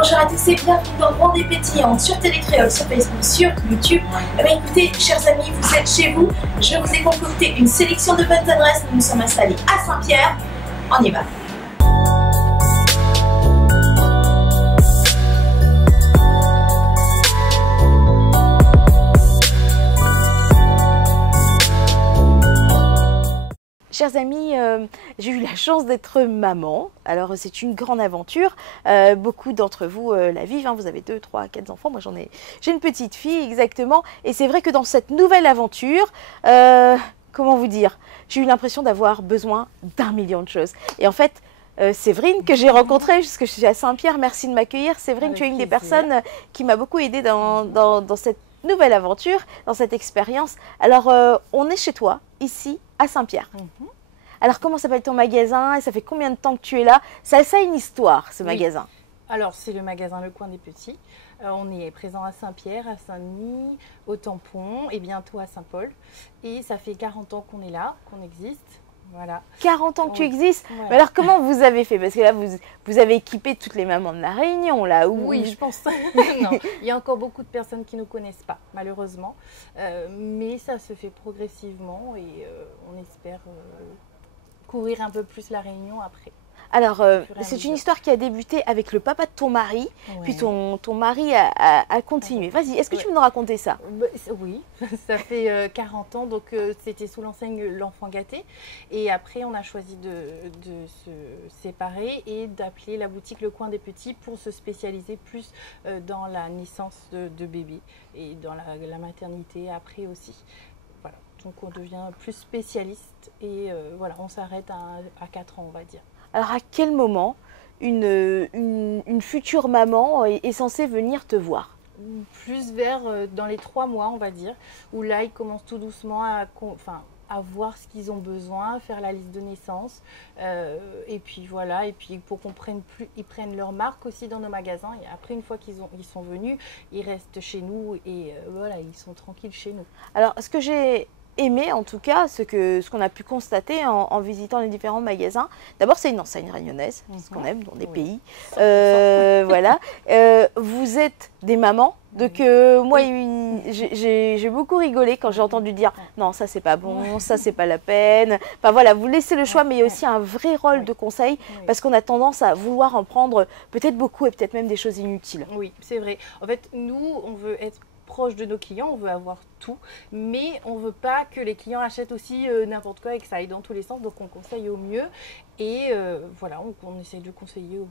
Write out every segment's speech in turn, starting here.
Bonjour à tous et bienvenue dans Monde et Pétillant sur Télécréole, sur Facebook, sur YouTube. Eh bien, écoutez, chers amis, vous êtes chez vous. Je vous ai concocté une sélection de bonnes adresses. Nous nous sommes installés à Saint-Pierre. On y va. Chers amis, j'ai eu la chance d'être maman. Alors c'est une grande aventure. Beaucoup d'entre vous la vivent. Hein. Vous avez 2, 3, 4 enfants. Moi j'ai une petite fille exactement. Et c'est vrai que dans cette nouvelle aventure, comment vous dire, j'ai eu l'impression d'avoir besoin d'1 million de choses. Et en fait, Séverine que j'ai rencontrée puisque je suis à Saint-Pierre. Merci de m'accueillir. Séverine, tu es une des personnes qui m'a beaucoup aidée dans cette nouvelle aventure, dans cette expérience. Alors on est chez toi, ici à Saint-Pierre. Alors, comment s'appelle ton magasin et ça fait combien de temps que tu es là? Ça a une histoire, ce magasin. Alors, c'est le magasin Le Coin des Petits. On est présent à Saint-Pierre, à Saint-Denis, au Tampon et bientôt à Saint-Paul. Et ça fait 40 ans qu'on est là, qu'on existe. Voilà. 40 ans que tu existes. Ouais. Mais alors, comment vous avez fait? Parce que là, vous avez équipé toutes les mamans de la Réunion, là. Oui, je pense. Non, il y a encore beaucoup de personnes qui ne connaissent pas, malheureusement. Mais ça se fait progressivement et on espère couvrir un peu plus la Réunion après. Alors, c'est une histoire qui a débuté avec le papa de ton mari, puis ton mari a continué. Vas-y, est-ce que tu peux nous raconter ça? Oui, ça fait 40 ans, donc c'était sous l'enseigne L'Enfant Gâté. Et après, on a choisi de se séparer et d'appeler la boutique Le Coin des Petits pour se spécialiser plus dans la naissance de bébés et dans la maternité après aussi. Voilà, donc on devient plus spécialiste et voilà, on s'arrête à 4 ans, on va dire. Alors, à quel moment une future maman est censée venir te voir? Plus vers dans les 3 mois, on va dire, où là, ils commencent tout doucement à voir ce qu'ils ont besoin, faire la liste de naissance. Et puis voilà, et puis pour qu'on ils prennent leur marque aussi dans nos magasins. Et après, une fois qu'ils sont venus, ils restent chez nous et voilà, ils sont tranquilles chez nous. Alors, ce que j'ai aimé en tout cas, ce qu'on a pu constater en visitant les différents magasins. D'abord, c'est une enseigne réunionnaise, ce qu'on aime dans des pays. Voilà. Vous êtes des mamans, donc moi, j'ai beaucoup rigolé quand j'ai entendu dire non, ça c'est pas bon, ça c'est pas la peine. Enfin voilà, vous laissez le choix, mais il y a aussi un vrai rôle de conseil parce qu'on a tendance à vouloir en prendre peut-être beaucoup et peut-être même des choses inutiles. Oui, c'est vrai. En fait, nous, on veut être proche de nos clients, on veut avoir tout, mais on veut pas que les clients achètent aussi n'importe quoi et que ça aille dans tous les sens, donc on conseille au mieux et voilà, on essaye de conseiller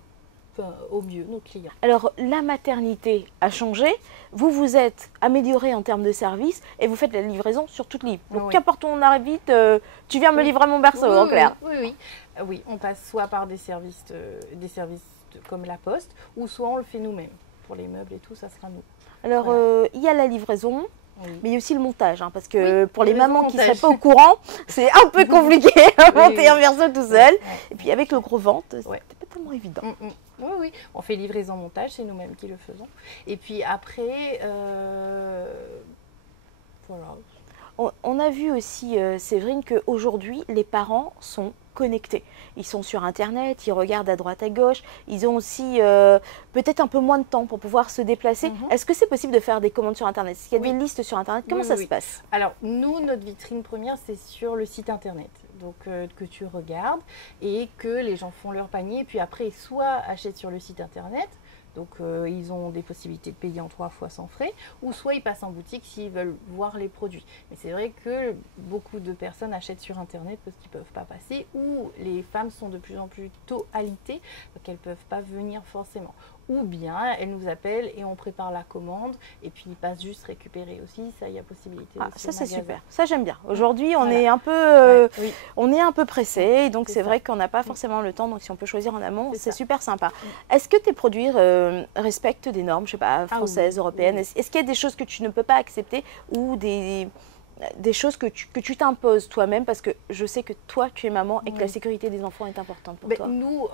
au mieux nos clients. Alors la maternité a changé, vous vous êtes amélioré en termes de service et vous faites la livraison sur toute l'île. Donc qu'importe où on arrive vite, tu viens me livrer mon berceau, en clair. Oui, on passe soit par des services comme la Poste, ou soit on le fait nous-mêmes. Pour les meubles et tout, ça sera nous. Alors, il y a la livraison, mais il y a aussi le montage, hein, parce que pour les mamans qui ne seraient pas au courant, c'est un peu compliqué à monter un berceau tout seul. Et puis avec le gros ventre, c'est pas tellement évident. Oui, on fait livraison montage, c'est nous-mêmes qui le faisons. Et puis après, voilà. On a vu aussi, Séverine, qu'aujourd'hui, les parents sont connectés. Ils sont sur Internet, ils regardent à droite, à gauche. Ils ont aussi peut-être un peu moins de temps pour pouvoir se déplacer. Est-ce que c'est possible de faire des commandes sur Internet? Est-ce qu'il y a des listes sur Internet? Comment ça se passe? Alors, nous, notre vitrine première, c'est sur le site Internet. Donc, que tu regardes et que les gens font leur panier. Et puis après, soit achètent sur le site Internet. Donc, ils ont des possibilités de payer en 3 fois sans frais, ou soit ils passent en boutique s'ils veulent voir les produits. Mais c'est vrai que beaucoup de personnes achètent sur Internet parce qu'ils ne peuvent pas passer, ou les femmes sont de plus en plus tôt alitées, donc elles ne peuvent pas venir forcément. Ou bien elles nous appellent et on prépare la commande, et puis ils passent juste récupérer aussi, ça il y a possibilité. Ah, ça c'est super, ça j'aime bien. Aujourd'hui on est un peu, on est un peu pressé, et donc c'est vrai qu'on n'a pas forcément le temps, donc si on peut choisir en amont, c'est super sympa. Est-ce que tes produits respectent des normes, je sais pas, françaises, européennes? Est-ce qu'il y a des choses que tu ne peux pas accepter ou des choses que tu t'imposes toi-même, parce que je sais que toi tu es maman et que la sécurité des enfants est importante pour toi? Nous,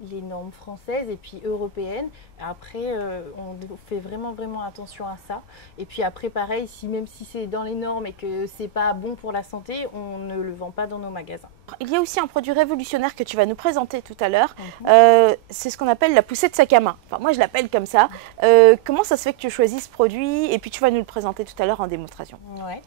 les normes françaises et puis européennes. Après, on fait vraiment attention à ça. Et puis après, pareil, même si c'est dans les normes et que c'est pas bon pour la santé, on ne le vend pas dans nos magasins. Il y a aussi un produit révolutionnaire que tu vas nous présenter tout à l'heure. C'est ce qu'on appelle la poussette sac à main. Enfin, moi, je l'appelle comme ça. Comment ça se fait que tu choisis ce produit? Et puis, tu vas nous le présenter tout à l'heure en démonstration. Ouais.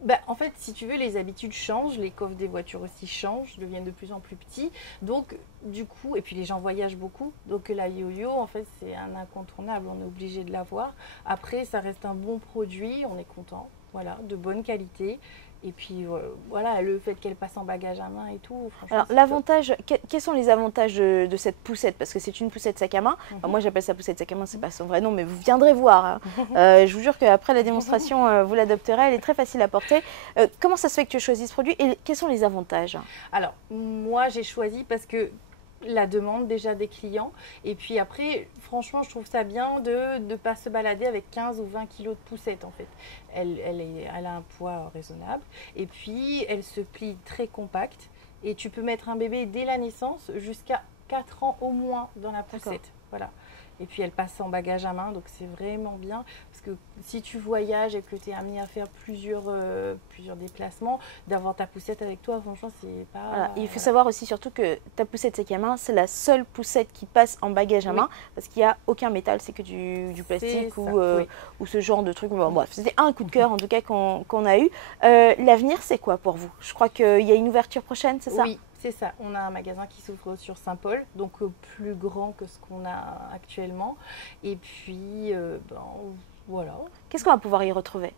Bah, en fait, si tu veux, les habitudes changent, les coffres des voitures aussi changent, deviennent de plus en plus petits. Donc, du coup, et puis les gens voyagent beaucoup. Donc, la yo-yo, en fait, c'est un incontournable. On est obligé de l'avoir. Après, ça reste un bon produit. On est content. Voilà, de bonne qualité. Et puis, voilà, le fait qu'elle passe en bagage à main et tout. Alors, l'avantage, quels sont les avantages de cette poussette? Parce que c'est une poussette sac à main. Enfin, moi, j'appelle ça poussette sac à main, c'est pas son vrai nom, mais vous viendrez voir. Hein. Je vous jure qu'après la démonstration, vous l'adopterez. Elle est très facile à porter. Comment ça se fait que tu choisis ce produit et quels sont les avantages? Alors, moi, j'ai choisi parce que la demande déjà des clients. Et puis après, franchement, je trouve ça bien de ne pas se balader avec 15 ou 20 kilos de poussette en fait. Elle a un poids raisonnable. Et puis, elle se plie très compacte. Et tu peux mettre un bébé dès la naissance jusqu'à 4 ans au moins dans la poussette. Voilà. Et puis elle passe en bagage à main, donc c'est vraiment bien. Parce que si tu voyages et que tu es amené à faire plusieurs déplacements, d'avoir ta poussette avec toi, franchement, c'est pas... Voilà. Il faut savoir aussi surtout que ta poussette sac à main, c'est la seule poussette qui passe en bagage à main, parce qu'il n'y a aucun métal, c'est que du plastique ou ce genre de truc. Bon, bref, c'était un coup de cœur en tout cas qu'on a eu. L'avenir, c'est quoi pour vous? Je crois qu'il y a une ouverture prochaine, c'est ça? Oui. C'est ça, on a un magasin qui s'ouvre sur Saint-Paul, donc plus grand que ce qu'on a actuellement. Et puis, voilà. Qu'est-ce qu'on va pouvoir y retrouver?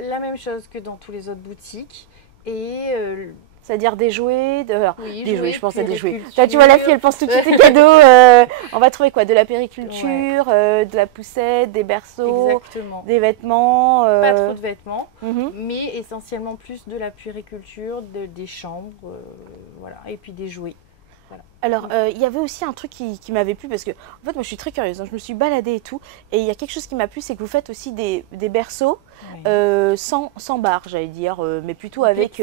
La même chose que dans tous les autres boutiques. Et c'est-à-dire des jouets, des jouets, je pense à des jouets. Là, tu vois, la fille, elle pense tout de suite aux cadeaux. On va trouver quoi? De la périculture, de la poussette, des berceaux, des vêtements. Pas trop de vêtements, mais essentiellement plus de la puériculture, des chambres, voilà, et puis des jouets. Voilà. Alors, il y avait aussi un truc qui m'avait plu, parce que, en fait, moi, je suis très curieuse. Hein, je me suis baladée et tout. Et il y a quelque chose qui m'a plu, c'est que vous faites aussi des berceaux sans barre, j'allais dire, mais plutôt avec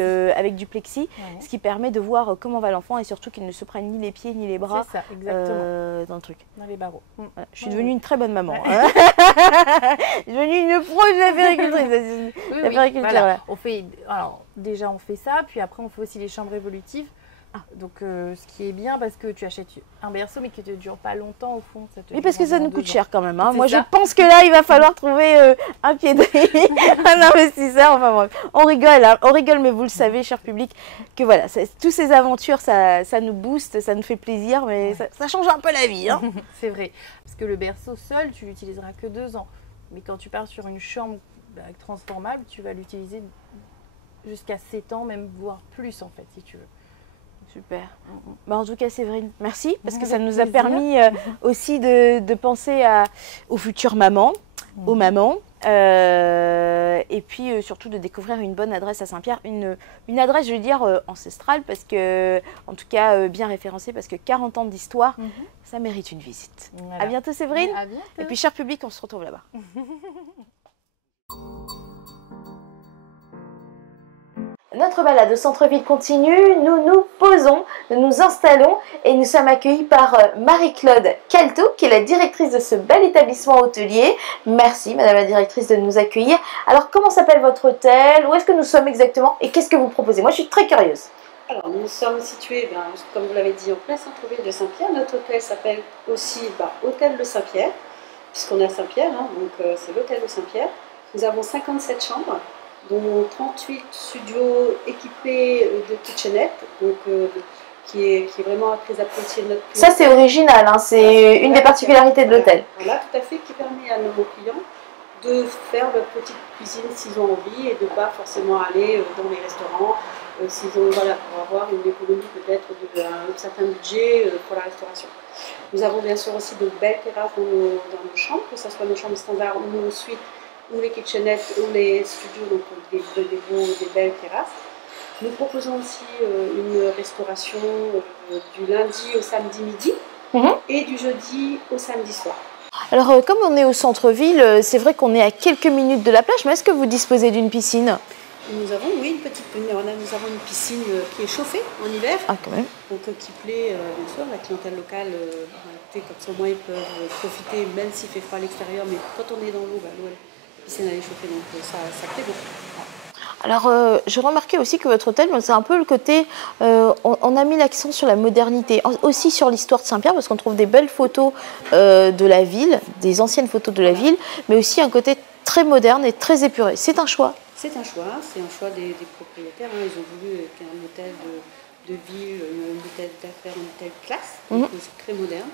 du plexi, ce qui permet de voir comment va l'enfant et surtout qu'il ne se prenne ni les pieds ni les bras dans le truc. Dans les barreaux. Voilà. Je suis devenue une très bonne maman. Hein. Je suis devenue une pro de la péricultrice. La périculture, voilà. Alors, déjà, on fait ça, puis après, on fait aussi les chambres évolutives. Donc, ce qui est bien parce que tu achètes un berceau mais qui ne te dure pas longtemps au fond. Oui, parce que ça nous coûte cher quand même. Hein. Moi, je pense que là, il va falloir trouver un pied un investisseur. Enfin bref, on rigole, hein. On rigole, mais vous le savez, cher public, que voilà, toutes ces aventures, ça nous booste, ça nous fait plaisir, mais ça change un peu la vie. Hein. C'est vrai. Parce que le berceau seul, tu l'utiliseras que 2 ans. Mais quand tu pars sur une chambre transformable, tu vas l'utiliser jusqu'à 7 ans, même voire plus en fait, si tu veux. Super. Bah, en tout cas, Séverine, merci, parce que ça nous a permis aussi de penser aux futures mamans, aux mamans, et puis surtout de découvrir une bonne adresse à Saint-Pierre, une adresse, je veux dire, ancestrale, parce que, en tout cas, bien référencée, parce que 40 ans d'histoire, ça mérite une visite. Voilà. À bientôt, Séverine. À bientôt. Et puis, cher public, on se retrouve là-bas. Notre balade au centre-ville continue, nous nous posons, nous nous installons et nous sommes accueillis par Marie-Claude Calto, qui est la directrice de ce bel établissement hôtelier. Merci Madame la directrice de nous accueillir. Alors comment s'appelle votre hôtel? Où est-ce que nous sommes exactement? Et qu'est-ce que vous proposez? Moi je suis très curieuse. Alors nous sommes situés, comme vous l'avez dit, en plein centre-ville de Saint-Pierre. Notre hôtel s'appelle aussi Hôtel de Saint-Pierre, puisqu'on est à Saint-Pierre, hein, donc c'est l'hôtel de Saint-Pierre. Nous avons 57 chambres, dont 38 studios équipés de kitchenette, donc, qui est vraiment très apprécié de notre client. Ça c'est original, hein, c'est une des particularités de l'hôtel. Voilà, tout à fait, qui permet à nos clients de faire leur petite cuisine s'ils ont envie et de ne pas forcément aller dans les restaurants, s'ils ont, voilà, pour avoir une économie peut-être d'un certain budget pour la restauration. Nous avons bien sûr aussi de belles terrasses dans nos chambres, que ce soit nos chambres standards ou nos suites, ou les kitchenettes, ou les studios, donc des belles terrasses. Nous proposons aussi une restauration du lundi au samedi midi et du jeudi au samedi soir. Alors, comme on est au centre-ville, c'est vrai qu'on est à quelques minutes de la plage, mais est-ce que vous disposez d'une piscine? Nous avons, oui, nous avons une piscine qui est chauffée en hiver, Ah, quand même. donc qui plaît bien sûr la clientèle locale. Écoutez, comme ça au moins ils peuvent profiter, même s'il fait froid à l'extérieur, mais quand on est dans l'eau, la piscine elle est chauffée, donc ça plaît beaucoup. Alors, j'ai remarqué aussi que votre hôtel, c'est un peu le côté, on a mis l'accent sur la modernité, aussi sur l'histoire de Saint-Pierre, parce qu'on trouve des belles photos de la ville, des anciennes photos de la ville, mais aussi un côté très moderne et très épuré. C'est un choix. C'est un choix des propriétaires. Hein. Ils ont voulu qu'il y ait un hôtel de ville, un hôtel d'affaires, un hôtel classe, donc c'est très moderne.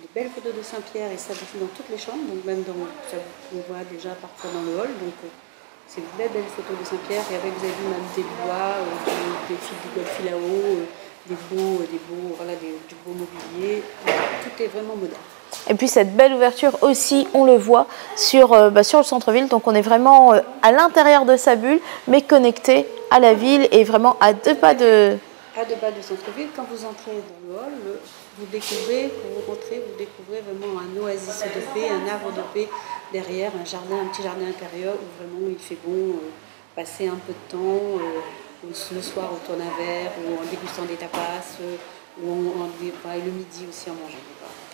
Des belles photos de Saint-Pierre et ça défile dans toutes les chambres, donc même on voit déjà parfois dans le hall. Donc, c'est une belle photo de Saint-Pierre et avec, vous avez vu, même des bois, des fils de golf là-haut, du beau mobilier. Tout est vraiment moderne. Et puis cette belle ouverture aussi, on le voit sur le centre-ville. Donc on est vraiment à l'intérieur de sa bulle, mais connecté à la ville et vraiment à 2 pas de... À 2 pas du centre-ville, quand vous entrez dans le hall, vous découvrez vraiment un oasis de paix, un havre de paix derrière, un petit jardin intérieur où vraiment il fait bon passer un peu de temps, le soir autour d'un verre, ou en dégustant des tapas, et le midi aussi en mangeant.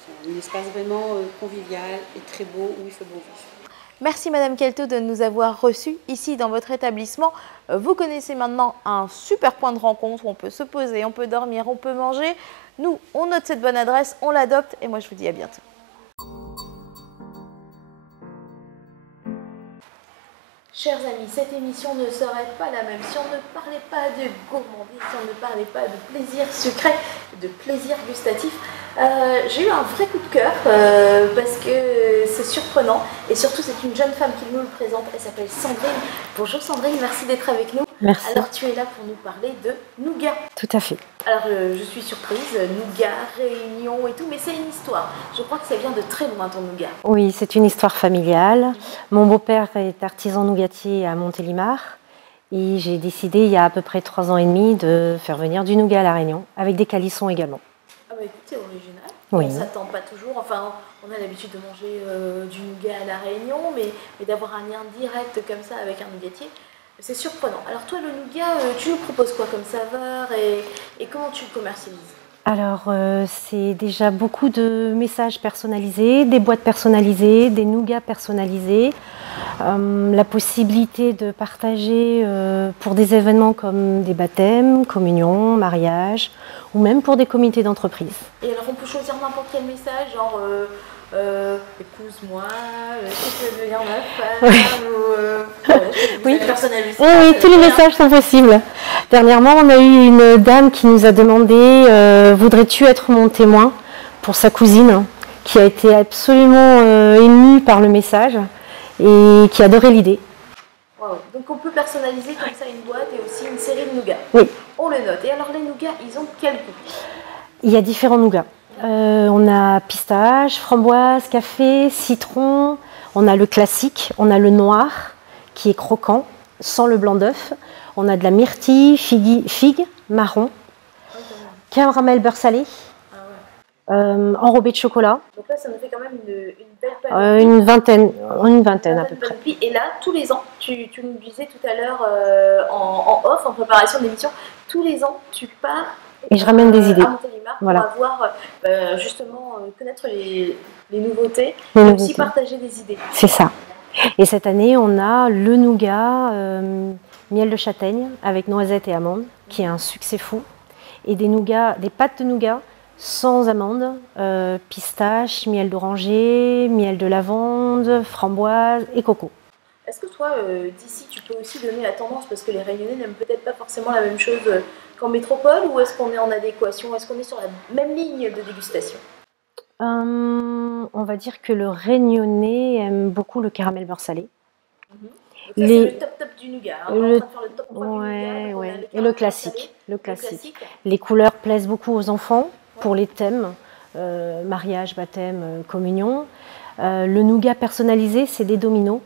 C'est un espace vraiment convivial et très beau où il fait bon vivre. Merci Madame Kelto de nous avoir reçus ici dans votre établissement. Vous connaissez maintenant un super point de rencontre où on peut se poser, on peut dormir, on peut manger. Nous, on note cette bonne adresse, on l'adopte et moi je vous dis à bientôt. Chers amis, cette émission ne serait pas la même si on ne parlait pas de gourmandise, si on ne parlait pas de plaisir sucré, de plaisir gustatif. J'ai eu un vrai coup de cœur parce que c'est surprenant et surtout c'est une jeune femme qui nous le présente, elle s'appelle Sandrine. Bonjour Sandrine, merci d'être avec nous. Merci. Alors tu es là pour nous parler de nougat. Tout à fait. Alors je suis surprise, nougat, réunion et tout, mais c'est une histoire. Je crois que ça vient de très loin ton nougat. Oui, c'est une histoire familiale. Mon beau-père est artisan nougatier à Montélimar et j'ai décidé il y a à peu près 3 ans et demi de faire venir du nougat à La Réunion avec des calissons également. Ah bah écoute, c'est original. Oui. On ne s'attend pas toujours, enfin on a l'habitude de manger du nougat à La Réunion, mais d'avoir un lien direct comme ça avec un nougatier, c'est surprenant. Alors toi, le nougat, tu nous proposes quoi comme saveur et comment tu le commercialises? Alors, c'est déjà beaucoup de messages personnalisés, des boîtes personnalisées, des nougats personnalisés, la possibilité de partager pour des événements comme des baptêmes, communions, mariages, ou même pour des comités d'entreprise. Et alors, on peut choisir n'importe quel message, genre épouse-moi, si tu veux devenir ma femme, Oui. Personnalisé. Oui, tous les messages sont possibles. Dernièrement, on a eu une dame qui nous a demandé voudrais-tu être mon témoin pour sa cousine, qui a été absolument émue par le message et qui adorait l'idée. Wow. Donc on peut personnaliser comme ça une boîte et aussi une série de nougats. Oui. On le note. Et alors les nougats, ils ont quel goût? Il y a différents nougats. On a pistache, framboise, café, citron. On a le classique, on a le noir qui est croquant, sans le blanc d'œuf. On a de la myrtille, figue, marron, caramel beurre salé, enrobé de chocolat. Donc là, ça nous fait quand même une belle panoplie. Une vingtaine à peu près. Et là, tous les ans, tu nous disais tout à l'heure en off, en préparation de l'émission, tous les ans, tu pars et je ramène des idées. À Montélimar pour voilà. avoir justement connaître les nouveautés, mais aussi partager des idées. C'est ça. Et cette année, on a le nougat miel de châtaigne avec noisettes et amandes, qui est un succès fou, et des pâtes de nougat sans amandes, pistache, miel d'oranger, miel de lavande, framboise et coco. Est-ce que toi, d'ici, tu peux aussi donner la tendance, parce que les Réunionnais n'aiment peut-être pas forcément la même chose qu'en métropole, ou est-ce qu'on est en adéquation? Est-ce qu'on est sur la même ligne de dégustation? On va dire que le Réunionnais aime beaucoup le caramel beurre salé. Donc ça, c'est le top du nougat. Hein. On est en train de faire le top 3 du nougat. Ouais. Et le classique. Les couleurs plaisent beaucoup aux enfants pour les thèmes, mariage, baptême, communion. Le nougat personnalisé, c'est des dominos.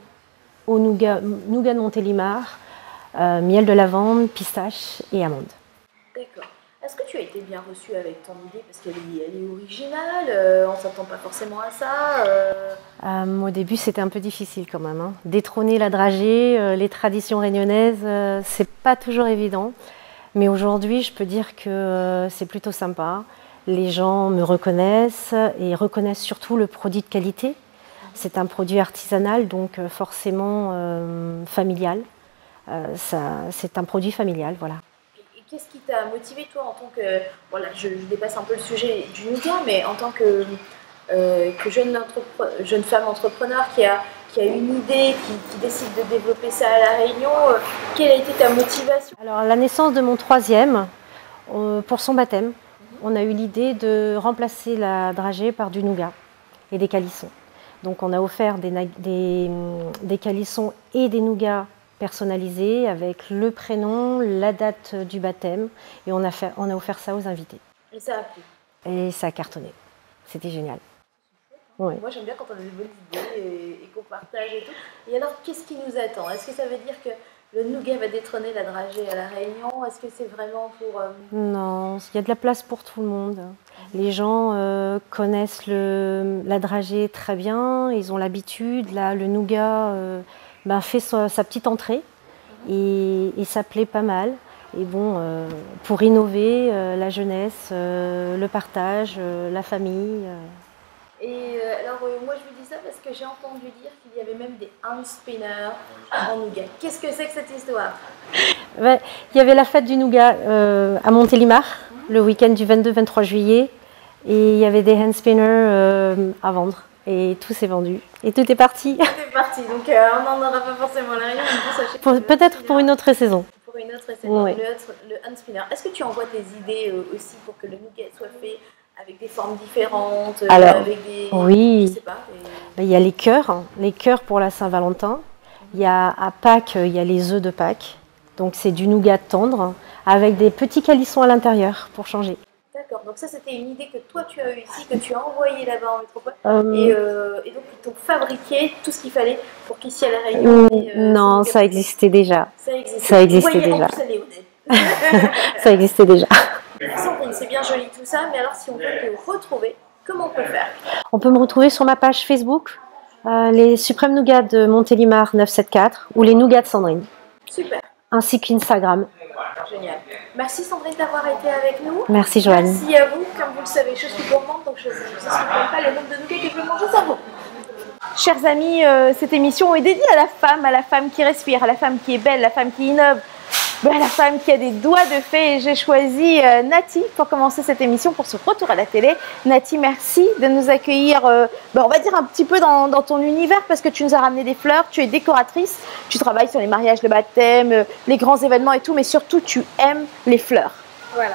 Au nougat de Montélimar, miel de lavande, pistache et amandes. D'accord. Est-ce que tu tu as été bien reçue avec ton idée parce qu'elle est originale, on ne s'attend pas forcément à ça. Au début, c'était un peu difficile quand même, hein. Détrôner la dragée, les traditions réunionnaises, c'est pas toujours évident. Mais aujourd'hui, je peux dire que c'est plutôt sympa. Les gens me reconnaissent et reconnaissent surtout le produit de qualité. C'est un produit artisanal, donc forcément familial. C'est un produit familial, voilà. Et qu'est-ce qui t'a motivé, toi, en tant que... Voilà, je dépasse un peu le sujet du nougat, mais en tant que jeune femme entrepreneur qui a une idée, qui décide de développer ça à La Réunion, quelle a été ta motivation? Alors, la naissance de mon troisième, pour son baptême, on a eu l'idée de remplacer la dragée par du nougat et des calissons. Donc, on a offert des calissons et des nougats personnalisés avec le prénom, la date du baptême, et on a offert ça aux invités. Et ça a plu. Et ça a cartonné. C'était génial. Ouais. Moi, j'aime bien quand on a des bonnes idées et qu'on partage et tout. Et alors, qu'est-ce qui nous attend? Est-ce que ça veut dire que le nougat va détrôner la dragée à La Réunion? Est-ce que c'est vraiment pour... Non, il y a de la place pour tout le monde. Les gens connaissent la dragée très bien, ils ont l'habitude. Là, le nougat fait sa petite entrée et ça plaît pas mal. Et bon, pour innover, la jeunesse, le partage, la famille... Et alors, moi, je vous dis ça parce que j'ai entendu dire qu'il y avait même des hand spinners en nougat. Qu'est-ce que c'est que cette histoire? Il y avait la fête du nougat à Montélimar, le week-end du 22-23 juillet. Et il y avait des hand spinners à vendre. Et tout s'est vendu. Et tout est parti. Tout est parti. Donc, on n'en aura pas forcément à La Réunion. Peut-être pour une autre saison. Pour une autre saison, oui. Le hand spinner. Est-ce que tu envoies tes idées aussi pour que le nougat soit fait avec des formes différentes, alors, avec des... Oui, je sais pas, il y a les cœurs pour la Saint-Valentin. Il y a à Pâques, il y a les œufs de Pâques. Donc c'est du nougat tendre avec des petits calissons à l'intérieur pour changer. D'accord, donc ça c'était une idée que toi tu as eue ici, que tu as envoyée là-bas en métropole et donc ils t'ont fabriqué tout ce qu'il fallait pour qu'ici à La Réunion... non, ça existait déjà. Ça existait déjà. En plus, elle est honnête. Ça existait déjà. Sandrine, c'est bien joli tout ça, mais alors si on veut te retrouver, comment on peut faire? On peut me retrouver sur ma page Facebook, les Suprêmes Nougats de Montélimar 974 ou les Nougats de Sandrine. Super. Ainsi qu'Instagram. Génial. Merci Sandrine d'avoir été avec nous. Merci Joanne. Merci à vous. Comme vous le savez, je suis gourmande, donc je ne vous explique pas le nombre de nougats que je vais manger sans vous. Chers amis, cette émission est dédiée à la femme qui respire, à la femme qui est belle, la femme qui innove, à la femme qui a des doigts de fée. Et j'ai choisi Nati pour commencer cette émission, pour ce retour à la télé. Nati, merci de nous accueillir, on va dire un petit peu dans ton univers, parce que tu nous as ramené des fleurs, tu es décoratrice, tu travailles sur les mariages, le baptême, les grands événements et tout, mais surtout tu aimes les fleurs. Voilà.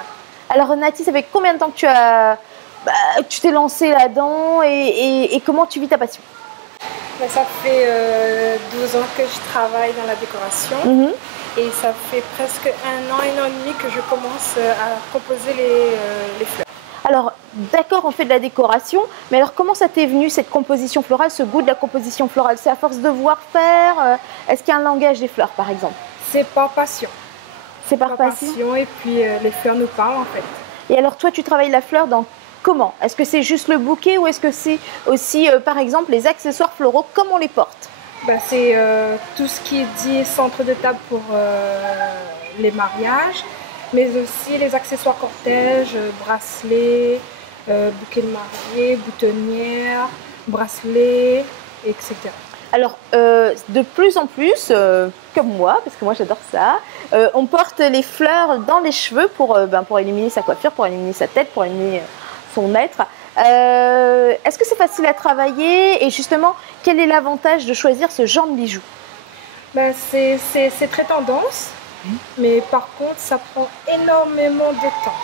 Alors Nati, ça fait combien de temps que tu t'es lancée là-dedans et comment tu vis ta passion? Ça fait 12 ans que je travaille dans la décoration. Et ça fait presque un an et demi que je commence à composer les fleurs. Alors, d'accord, on fait de la décoration, mais alors comment ça t'est venu cette composition florale, ce goût de la composition florale? C'est à force de voir faire? Est-ce qu'il y a un langage des fleurs, par exemple? C'est par passion. C'est par passion. Et puis les fleurs nous parlent en fait. Et alors toi, tu travailles la fleur dans comment? Est-ce que c'est juste le bouquet ou est-ce que c'est aussi, par exemple, les accessoires floraux, comment on les porte? C'est tout ce qui est dit centre de table pour les mariages, mais aussi les accessoires cortège, bracelets, bouquets de mariée, boutonnières, bracelets, etc. Alors, de plus en plus, comme moi, parce que moi j'adore ça, on porte les fleurs dans les cheveux pour éliminer sa coiffure, pour éliminer sa tête, pour éliminer son être. Est-ce que c'est facile à travailler et justement, quel est l'avantage de choisir ce genre de bijoux? C'est très tendance, mais par contre, ça prend énormément de temps.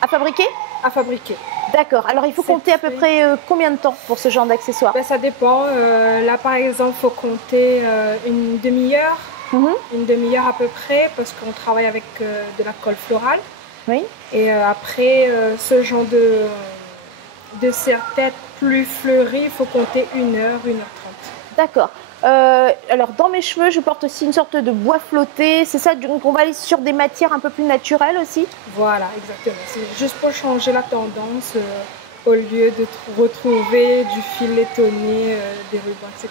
À fabriquer? À fabriquer. D'accord. Alors, il faut compter à peu près combien de temps pour ce genre d'accessoires? Ça dépend. Là, par exemple, il faut compter une demi-heure. Une demi-heure à peu près, parce qu'on travaille avec de la colle florale. Oui. Et après, ce genre de serre-tête plus fleurie, il faut compter 1 heure, 1h30. D'accord. Alors, dans mes cheveux, je porte aussi une sorte de bois flotté. C'est ça, donc on va aller sur des matières un peu plus naturelles aussi. Voilà, exactement. C'est juste pour changer la tendance au lieu de retrouver du fil laitonné, des rubans, etc.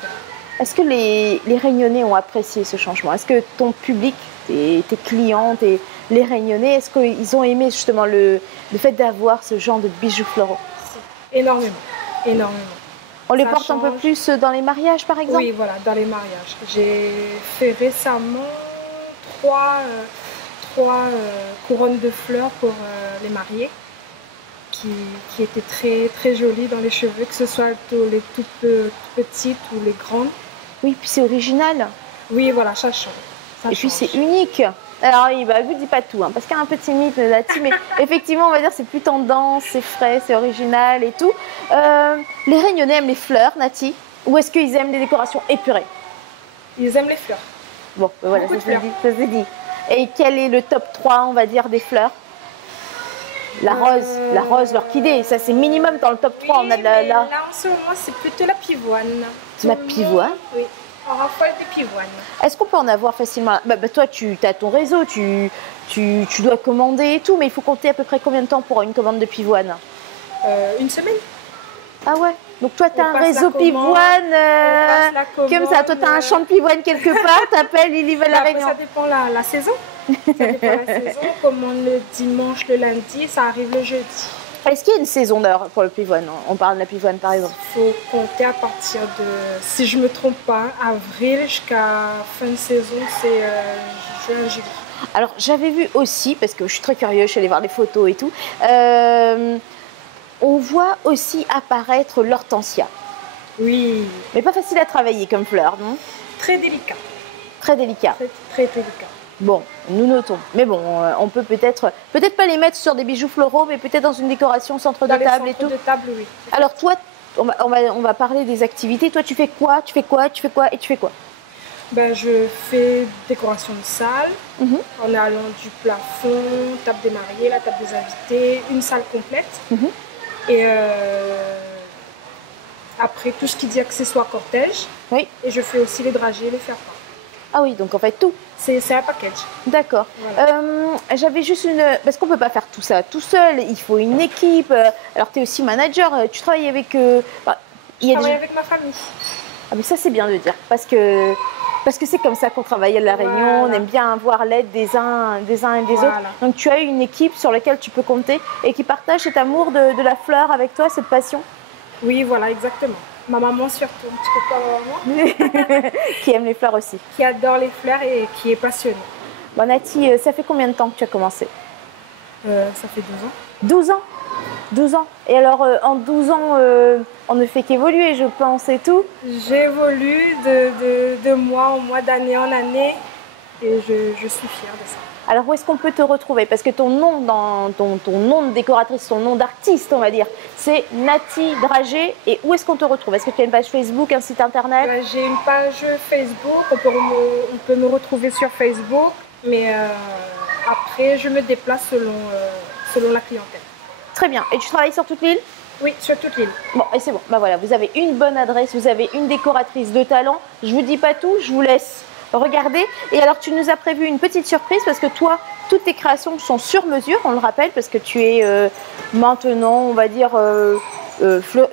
Est-ce que les Réunionnais ont apprécié ce changement? Est-ce que ton public, tes clients, les Réunionnais, est-ce qu'ils ont aimé justement le fait d'avoir ce genre de bijoux floraux? Énormément, énormément. On les Ça porte un peu change. plus dans les mariages, par exemple? Oui, voilà, dans les mariages. J'ai fait récemment trois couronnes de fleurs pour les mariés qui étaient très, très jolies dans les cheveux, que ce soit les toutes petites ou les grandes. Oui, puis c'est original. Oui, voilà, ça change. Ça Et puis change. c'est unique. Alors, oui, bah, je vous dis pas tout, hein, parce qu'il y a un petit mythe là-dessus, mais effectivement, on va dire c'est plus tendance, c'est frais, c'est original et tout. Les Réunionnais aiment les fleurs, Nati, ou est-ce qu'ils aiment les décorations épurées? Ils aiment les fleurs. Bon, bah, voilà, Beaucoup ça de se dit, ça se dit. Et quel est le top 3, on va dire, des fleurs? La rose, l'orchidée, ça c'est minimum dans le top 3. Oui, On a de mais là en ce moment, c'est plutôt la pivoine. La Tout le pivoine? monde, oui, on raffole des pivoines. Est-ce qu'on peut en avoir facilement? Toi, tu as ton réseau, tu dois commander et tout, mais il faut compter à peu près combien de temps pour une commande de pivoine? Une semaine. Ah ouais? Donc toi, tu as On un passe la réseau commande, pivoine, on passe la comme ça. Toi, tu as un champ de pivoine quelque part, t'appelles, il y va la Après, réunion. ça dépend la saison. Ça dépend la saison. On commande le dimanche, le lundi, ça arrive le jeudi. Est-ce qu'il y a une saison d'heure pour le pivoine? On parle de la pivoine par exemple. Il faut compter à partir de, si je ne me trompe pas, avril jusqu'à fin de saison, c'est juin, juillet. Alors j'avais vu aussi, parce que je suis très curieuse, je suis allée voir les photos et tout, on voit aussi apparaître l'hortensia. Oui, Mais pas facile à travailler comme fleur, non? très délicat. Très délicat. Très, très délicat. Bon, nous notons. Mais bon, on peut peut-être pas les mettre sur des bijoux floraux, mais peut-être dans une décoration centre Dans de les table et centres tout. de table, oui. Alors toi, on va parler des activités. Toi, tu fais quoi? Tu fais quoi? Tu fais quoi? Et tu fais quoi? Ben, je fais décoration de salle, Mhm. en allant du plafond, table des mariés, la table des invités, une salle complète. Mhm. Et après, tout ce qui dit accessoires cortège. Oui. Et je fais aussi les dragées et les faire-part. Ah oui, donc en fait tout. C'est un package. D'accord. Voilà. J'avais juste une... Parce qu'on ne peut pas faire tout ça tout seul, il faut une équipe. Alors tu es aussi manager, tu travailles avec... enfin, il y Je a travaille des... avec ma famille. Ah mais ça c'est bien de dire, parce que c'est comme ça qu'on travaille à La Réunion, Voilà. on aime bien avoir l'aide des uns et des Voilà. autres. Donc tu as une équipe sur laquelle tu peux compter et qui partage cet amour de la fleur avec toi, cette passion, Oui, voilà, exactement. Ma maman surtout, un petit peu comme ma maman, qui aime les fleurs aussi. qui adore les fleurs et qui est passionnée. Bon Nati, ça fait combien de temps que tu as commencé? Ça fait 12 ans. 12 ans 12 ans. Et alors en 12 ans, on ne fait qu'évoluer, je pense, et tout. J'évolue de mois en mois, d'année en année et je suis fière de ça. Alors où est-ce qu'on peut te retrouver? Parce que ton nom, ton nom de décoratrice, ton nom d'artiste, on va dire, c'est Nati Dragé. Et où est-ce qu'on te retrouve? Est-ce que tu as une page Facebook, un site internet? J'ai une page Facebook, on peut me retrouver sur Facebook, mais après je me déplace selon la clientèle. Très bien. Et tu travailles sur toute l'île? Oui, sur toute l'île. Bon, et c'est bon. Bah voilà, vous avez une bonne adresse, vous avez une décoratrice de talent. Je vous dis pas tout, je vous laisse regarder. Et alors, tu nous as prévu une petite surprise parce que toi, toutes tes créations sont sur mesure, on le rappelle, parce que tu es maintenant, on va dire,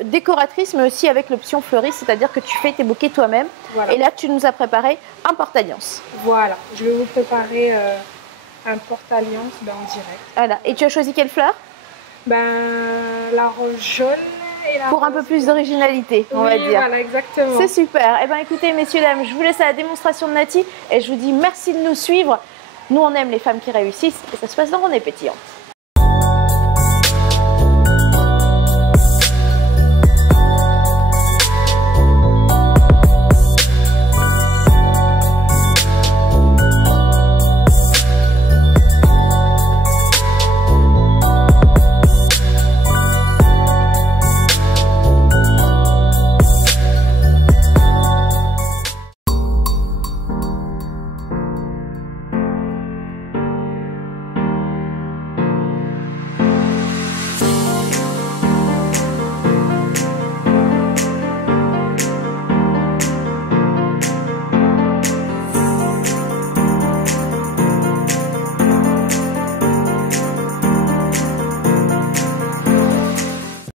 décoratrice, mais aussi avec l'option fleuriste, c'est-à-dire que tu fais tes bouquets toi-même. Voilà. Et là, tu nous as préparé un porte-alliance. Voilà, je vais vous préparer un porte-alliance en direct. Voilà. Et tu as choisi quelle fleur? La rose jaune et la Pour un rose peu plus blanche. d'originalité, on va Oui, dire. voilà, exactement. C'est super. Eh bien, écoutez, messieurs, dames, je vous laisse à la démonstration de Nati et je vous dis merci de nous suivre. Nous, on aime les femmes qui réussissent et ça se passe dans On est pétillante.